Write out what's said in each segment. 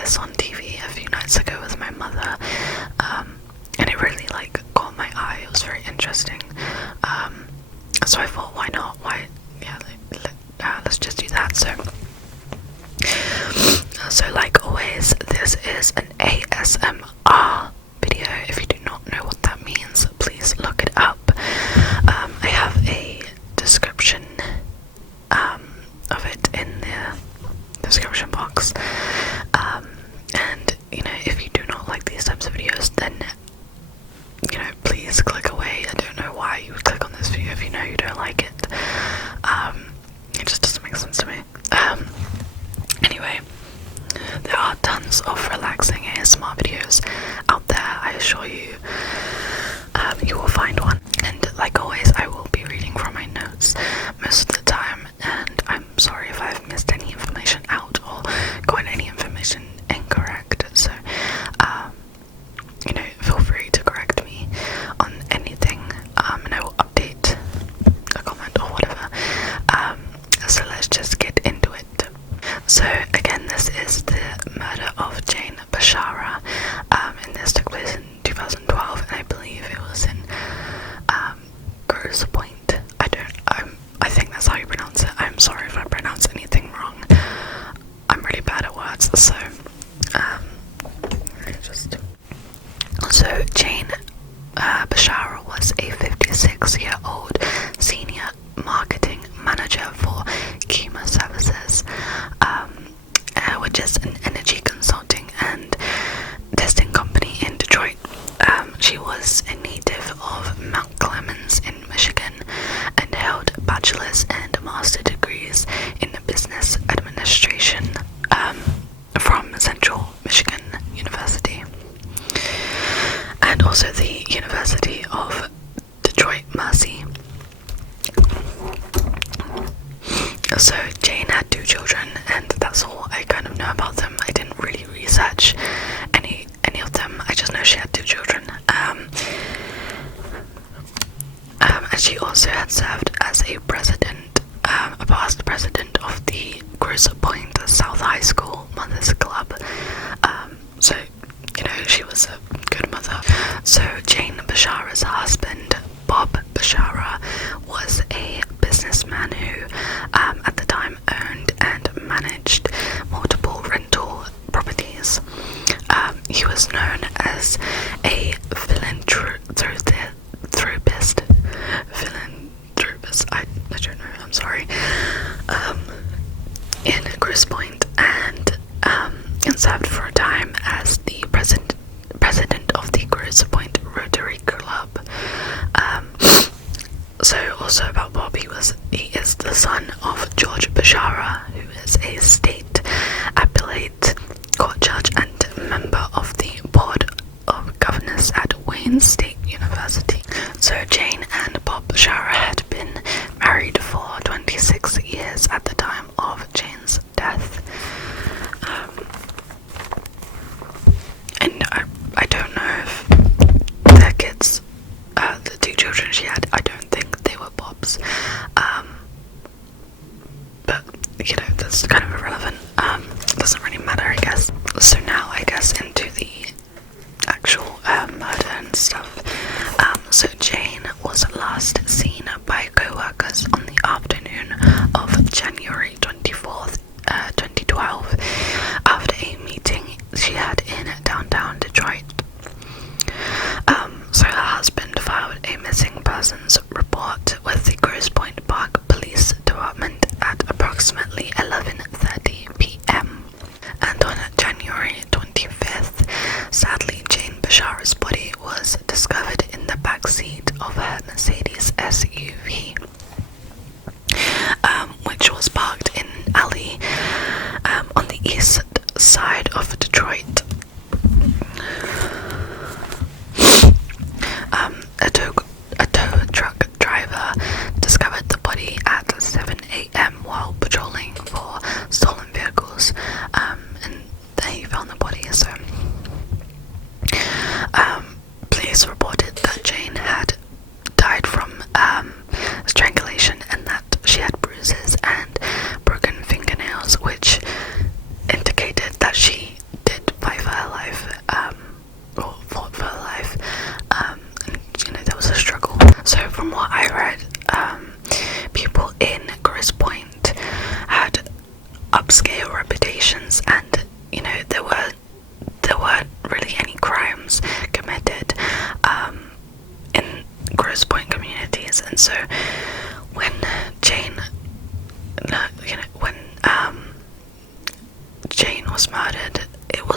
this on TV a few nights ago with my mother, and it really like caught my eye. It was very interesting, so I thought, why not? Let's just do that. So like always, this is an ASMR video. If you do not know what that means, please look it up. I have a description of it in the description box, and you know, if you do not like these types of videos, then you know, please click away. I don't know why you would click on this video if you know you don't like it. It just doesn't make sense to me. Anyway, there are tons of relaxing ASMR videos out there, I assure you. You will find one, and like always, I will be reading from my notes most of the time, and I'm sorry if I've missed any information out or gotten any information incorrect, so you know, feel free to correct me on anything, and I will update a comment or whatever. So let's just get into it. So again, this is the murder of Jane Bashara, and this took place in 2012, and I believe it was in Grosse Pointe. I think that's how you pronounce it. I'm sorry if I pronounce anything wrong. I'm really bad at words, so Jane Bashara was a 56-year-old senior marketing manager for Kima Services, which is an energy consulting and testing company in Detroit. She was a native of Mount Clemens in Michigan and held bachelor's and master's degrees in business administration from Central Michigan University, and also the University of Detroit Mercy. So Jane had 2 children, and that's all I kind of know about them. I didn't really research any of them. I just know she had 2 children. And she also had served as a past president of the Grosse Pointe South High School Mothers Club. So you know, she was a good mother. So Jane Bashara's husband, Bob Bashara, was a businessman who at the time owned and managed multiple rental properties. He was known as a philanthropist. I don't know, I'm sorry. In Grosse Pointe, and served for a time as the president of the Grosse Pointe Rotary Club. So also about Bob, he is the son of George Bashara, who is a state appellate court judge and member of the board of governors at Wayne State University. So Jane and Bob Bashara had been married for 26 years at the time of Jane's death. And I don't know if their kids, the 2 children she had, I don't think they were Bob's. But you know, that's kind of irrelevant. Doesn't really matter, I guess. So now I guess into the actual murder and stuff. So Jane was last seen by co-workers on the afternoon of January 24th, 2012, after a meeting she had in downtown Detroit. So her husband filed a missing persons report with the Grosse Pointe Park Police Department at approximately 11:30 p.m. And on January 25th, sadly, Jane Bashara's body was discovered in the back seat of her Mercedes SUV, which was parked in an alley on the east side of Detroit. A tow truck driver discovered the body at 7 a.m. while patrolling for stolen vehicles, and there he found the body. So police reported that Jane had died from strangulation, and that she had bruises and broken fingernails, which indicated that she did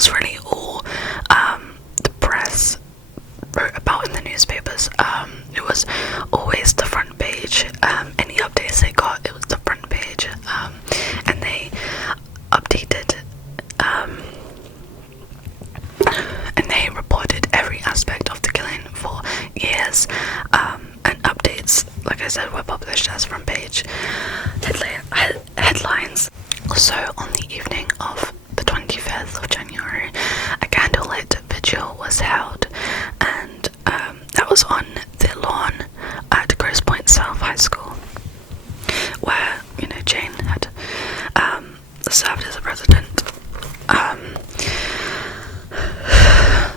was really all the press wrote about in the newspapers. It was always the front page. Any updates they got, it was the front page, and they updated and they reported every aspect of the killing for years, and updates, like I said, were published as front page headlines. So on the evening of the 25th of January, a candlelit vigil was held, and that was on the lawn at Grosse Pointe South High School, where, you know, Jane had served as a resident.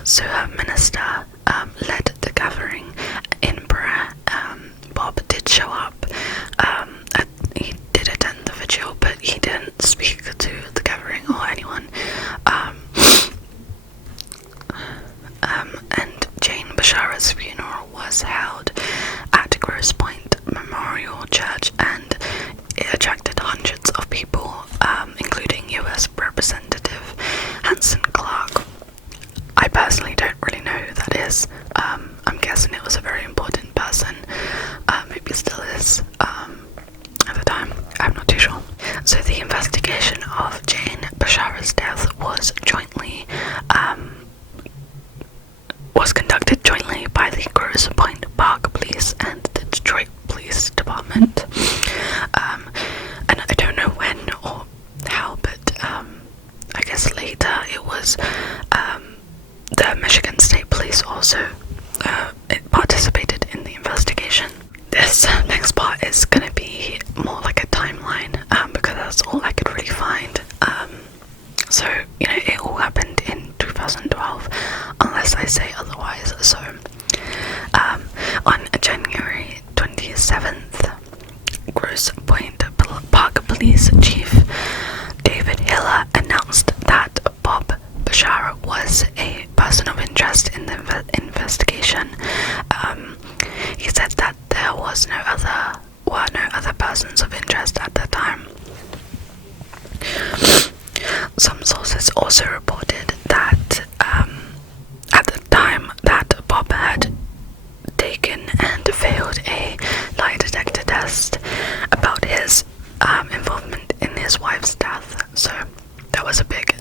So her minister led the gathering in prayer. Bob did show up. He did attend the vigil, but he didn't speak to the gathering or anyone. And Jane Bashara's funeral was held at Grosse Pointe Memorial Church, and it attracted hundreds of people, including US Representative Hanson Clark. I personally don't really know who that is. I'm guessing it was a very important person. Maybe still is at the time. I'm not too sure. So the investigation of Jane Bashara's death was conducted jointly by the Grosse Pointe Park Police and the Detroit Police Department. And I don't know when or how, but I guess later it was the Michigan State Police also participated in the investigation. This next part is going to be more like a timeline, because that's all I could really find. So, you know, it all happened in 2012, unless I say otherwise. So, on January 27th, Grosse Pointe Park Police Chief David Hiller announced that Bob Bashara was a person of interest in the investigation. He said that there were no other persons of interest at the time. Some sources also reported that at the time that Bob had taken and failed a lie detector test about his involvement in his wife's death. So that was a big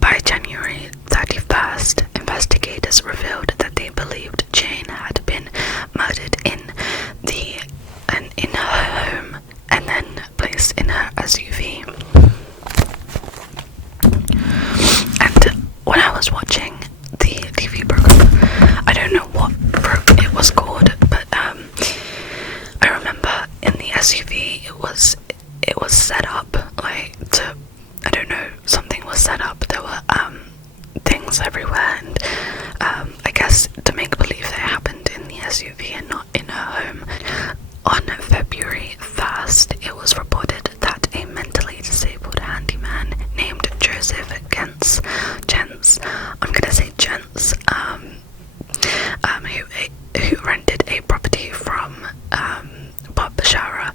by January 31st, investigators revealed that they believed Jane had been murdered in her home and then placed in her SUV. And when I was watching the TV program, I don't know what program it was called, but I remember in the SUV it was set up like to, I don't know, something was set up. There were things everywhere, and I guess to make believe that it happened in the SUV and not in her home. On February 1st, it was reported that a mentally disabled handyman named Joseph Gents, I'm gonna say Gents, who rented a property from Bob Bashara,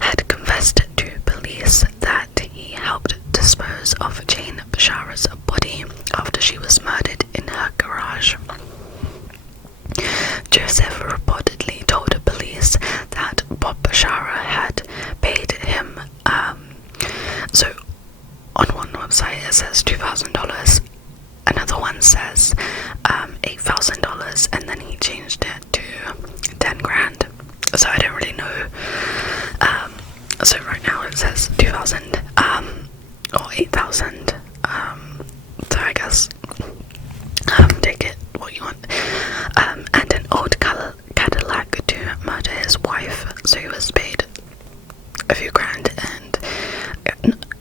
had confessed to police that he helped dispose of Jane Bashara's body after she was murdered in her garage. Joseph reportedly told police that Bob Bashara had paid him, so on one website it says $2,000, another one says $8,000, and then he changed it to 10 grand. So I don't really know. So right now it says 2,000 or 8,000. So I guess take it what you want. And an old Cadillac to murder his wife. So he was paid a few grand, and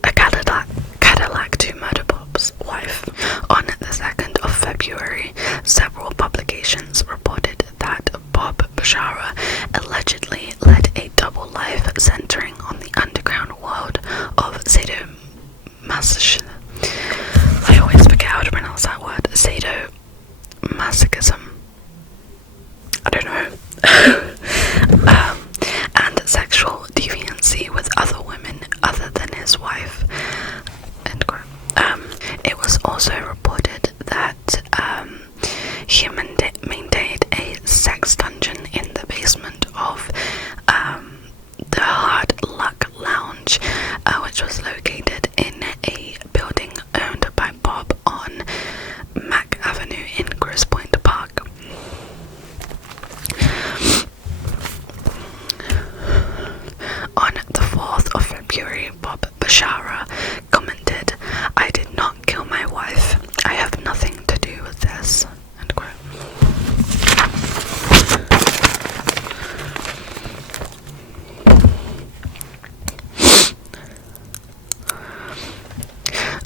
a Cadillac to murder Bob's wife. On the 2nd of February, several publications reported that Bob Bashara allegedly led a double life centering on the underground world of sadomasochism. I always forget how to pronounce this, end quote.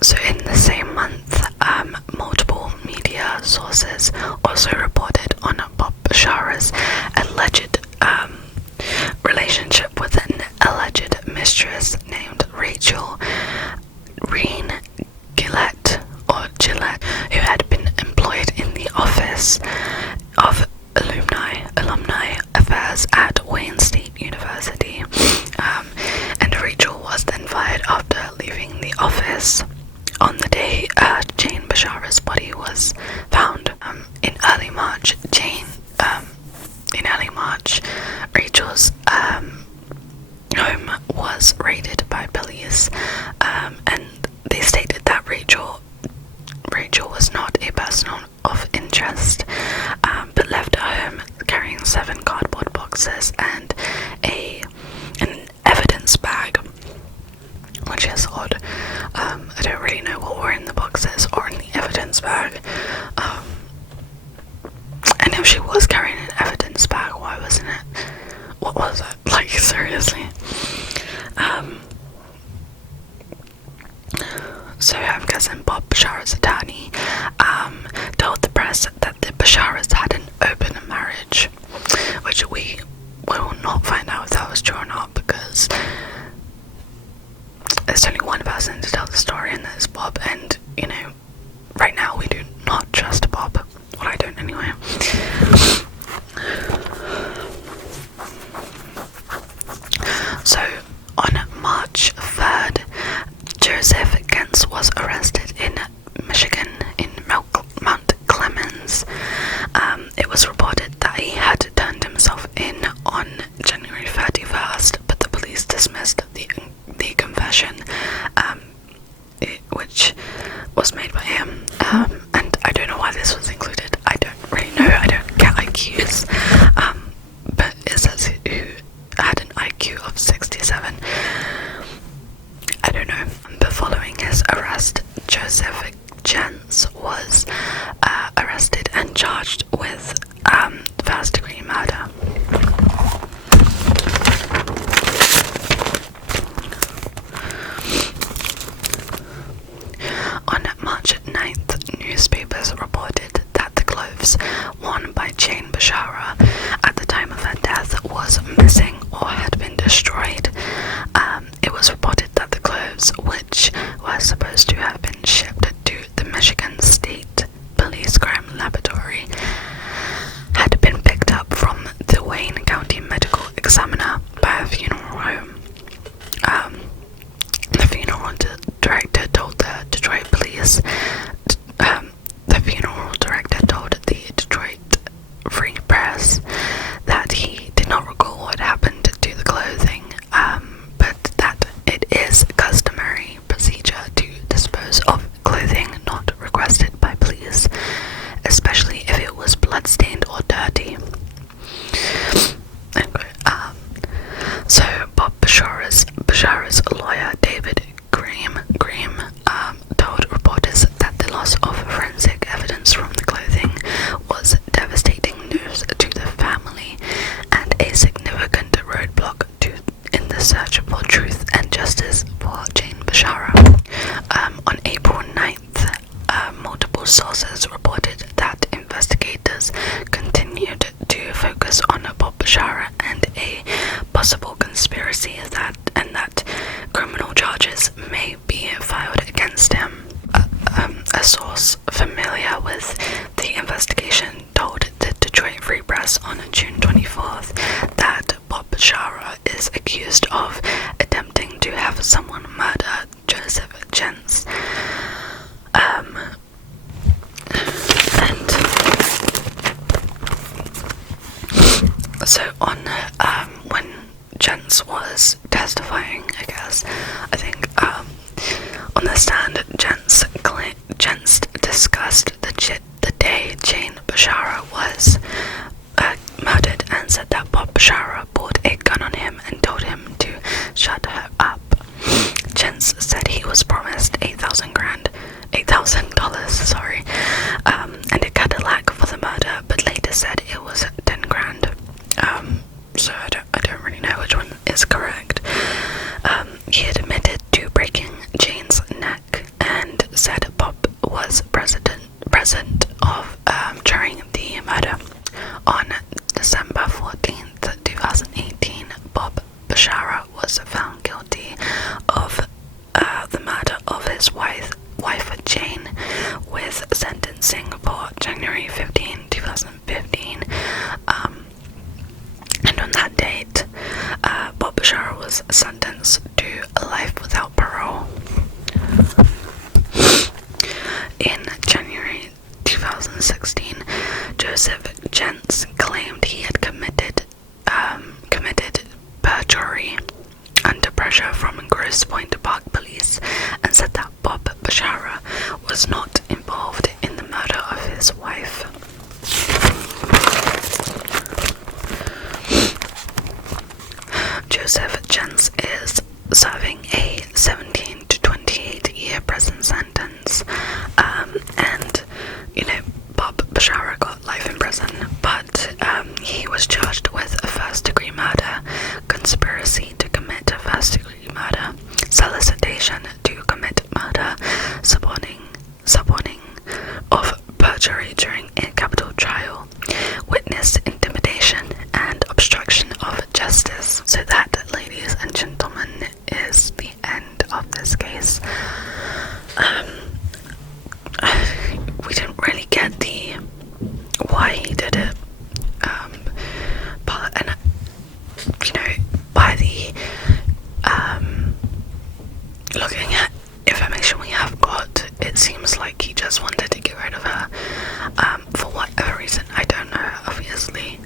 So in the same month, multiple media sources also reported on Bob Bashara's alleged relationship with an alleged mistress named Rachel Gillette, who had been employed in the office of alumni affairs at Wayne State University, and Rachel was then fired after leaving the office on the day Jane Bashara's body was found. In early March, Rachel's home was raided by police, and they stated that Rachel was not a person of interest, but left her home carrying 7 cardboard boxes and an evidence bag, which is odd. I don't really know what were in the boxes or in the evidence bag. And if she was carrying an evidence bag, why wasn't it? What was it? Like, seriously. So I'm guessing Bob Bashara's attorney told the press that the Basharas had an open marriage, which we will not find out if that was true or not, because there's only one person to tell the story, and that's Bob, and, you know, right now we do not trust Bob. Well, I don't anyway. So, on March 3rd, Joseph Gens was arrested in Michigan, in Mount Clemens. It was reported that he had turned himself in on January 31st, but the police dismissed the confession, which was made by him, and I don't know why this was included. I don't really know. I don't get IQs, but it says who had an IQ of 67. I don't know. But following his arrest, Joseph Gens was arrested and charged with first-degree murder. On March 9th, newspapers reported that the clothes worn by Jane Bashara at the time of her death was missing or had been destroyed. It was reported that the clothes, which were supposed to have been shipped to the Michigan State Police Crime Laboratory, had been picked up from the Wayne County Medical Examiner by a funeral home. The funeral director told the Detroit police, the Detroit Free Press that he did not recall what happened to the clothing, but that it is customary procedure to dispose of clothing not requested by police, especially if it was bloodstained or dirty. So Bob Bashara's lawyer, David Graham, told reporters that the loss of forensic evidence from the clothing was devastating news to the family and a significant roadblock in the search for truth and justice for Jane Bashara. On April 9th, multiple sources reported that investigators continued to focus on Bob Bashara and a possible conspiracy that criminal charges may be filed against him. A source familiar with the investigation told the Detroit Free Press on June 24th that Bob Bashara is accused of attempting to have someone murder Joseph Gens. So when Gens was testifying, I think on the stand, Gens discussed the day Jane Bashara was murdered and said that Bob Bashara pulled a gun on him and told him to shut her up. Gens said he was promised $8,000, and a Cadillac was present during the murder. On December 14th, 2018, Bob Bashara was found guilty of the murder of his wife Jane, with sentencing for January 15, 2015. And on that date, Bob Bashara was sentenced to life without parole. In January 2016, Joseph Jentz claimed he had committed perjury under pressure from Grosse Pointe Park police, and said that Bob Bashara was not involved in the murder of his wife. Joseph Jentz is serving a 17 to 28 year prison sentence, and Bob Bashara got life in prison, but he was charged with a first-degree murder, conspiracy to commit a first-degree murder, solicitation to commit murder, suborning of perjury during a capital trial, witness intimidation, and obstruction of justice. So that, ladies and gentlemen, is the end of this case. We didn't really get the why he did it, but by the looking at information we have got, it seems like he just wanted to get rid of her, for whatever reason. I don't know, obviously.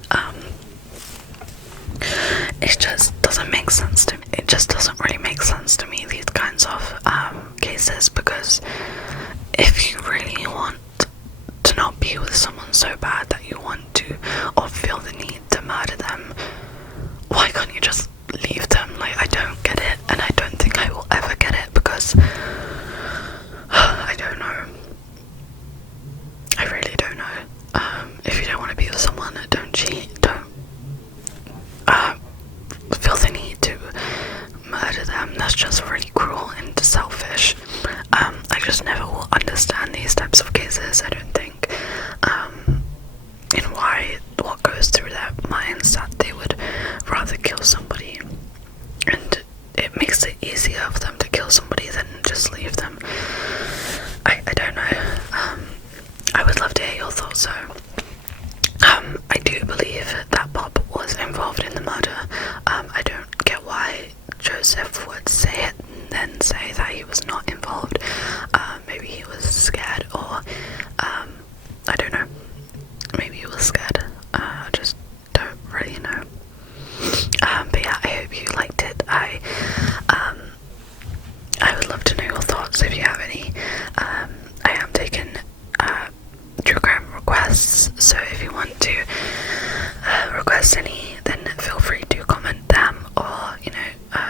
It just doesn't make sense to me. It just doesn't really make sense to me, these kinds of cases, because if you really want to not be with someone so bad that you want to, or feel the need to murder them, why can't you just leave them? Like, I don't get it, and I don't think I will ever get it, because I don't know. I really don't know. If you don't want to be with someone, don't cheat, don't feel the need to murder them. That's just really cruel and selfish. I just never will understand these types of cases, I don't think, and what goes through their minds that they would rather kill somebody, and it makes it easier for them to kill somebody than just leave them. I don't know. I would love to hear your thoughts though. I do believe that Bob was involved in the murder. I don't get why Joseph would say it and then say that he was not involved. Maybe he was scared, or I don't know. Maybe he was scared. I just don't really know. But yeah, I hope you liked it. I would love to know your thoughts if you have any. I am taking true crime requests, so if you want to request any, then feel free to comment them, or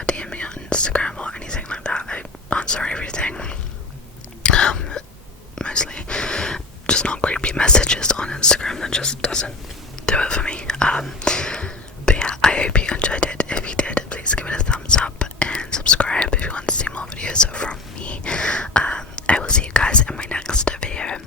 DM me on Instagram or anything like that. I answer everything. Mostly just not creepy messages on Instagram. That just doesn't do it for me. But yeah, I hope you enjoyed it. If you did, please give it a thumbs up and subscribe if you want to see more videos from me. I will see you guys in my next video.